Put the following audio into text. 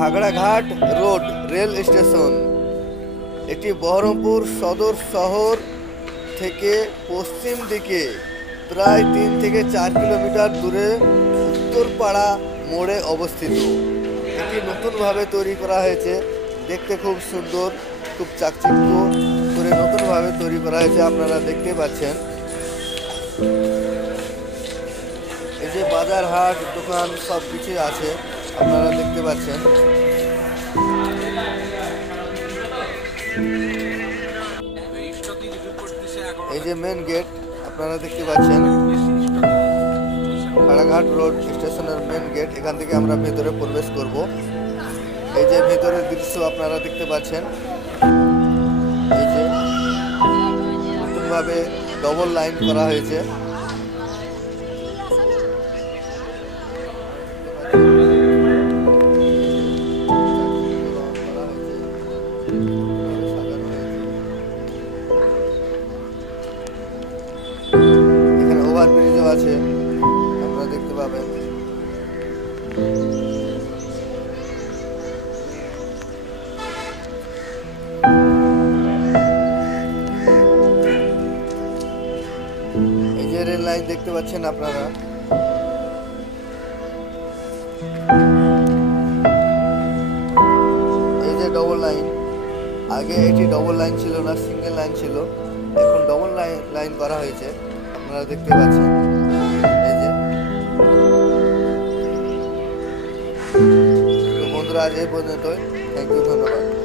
Khagraghat road rail station. এটি বহরমপুর সদর শহর থেকে পশ্চিম দিকে প্রায় 3 থেকে 4 কিলোমিটার দূরে উত্তরপাড়া মোড়ে অবস্থিত। এটি নতুনভাবে তৈরি করা হয়েছে, দেখতে খুব সুন্দর, খুব চাকচিক্য করে নতুনভাবে তৈরি করা হয়েছে, আপনারা দেখতে পাচ্ছেন। এই যে বাজার হাট দোকান সব কিছুই আছে, আপনারা দেখতে পাচ্ছেন। এই যে মেন গেট আপনারা দেখতে পাচ্ছেন, খাগড়াঘাট রোড স্টেশনের মেন গেট। এখান থেকে আমরা ভেতরে প্রবেশ করব। এই যে ভেতরের দৃশ্য আপনারা দেখতে পাচ্ছেন। এই যে নতুনভাবে ডবল লাইন করা হয়েছে। এখানে ওভারব্রিজও আছে, আপনারা দেখতে পাবেন। এই যে রেল লাইন দেখতে পাচ্ছেন আপনারা। এই যে ডবল লাইন, আগে এটি ডবল লাইন ছিল না, সিঙ্গেল লাইন ছিল, এখন ডবল লাইন করা হয়েছে, আপনারা দেখতে পাচ্ছেন। এই যে তো বন্ধুরা, আজ এই পর্যন্তই। থ্যাংক ইউ, ধন্যবাদ।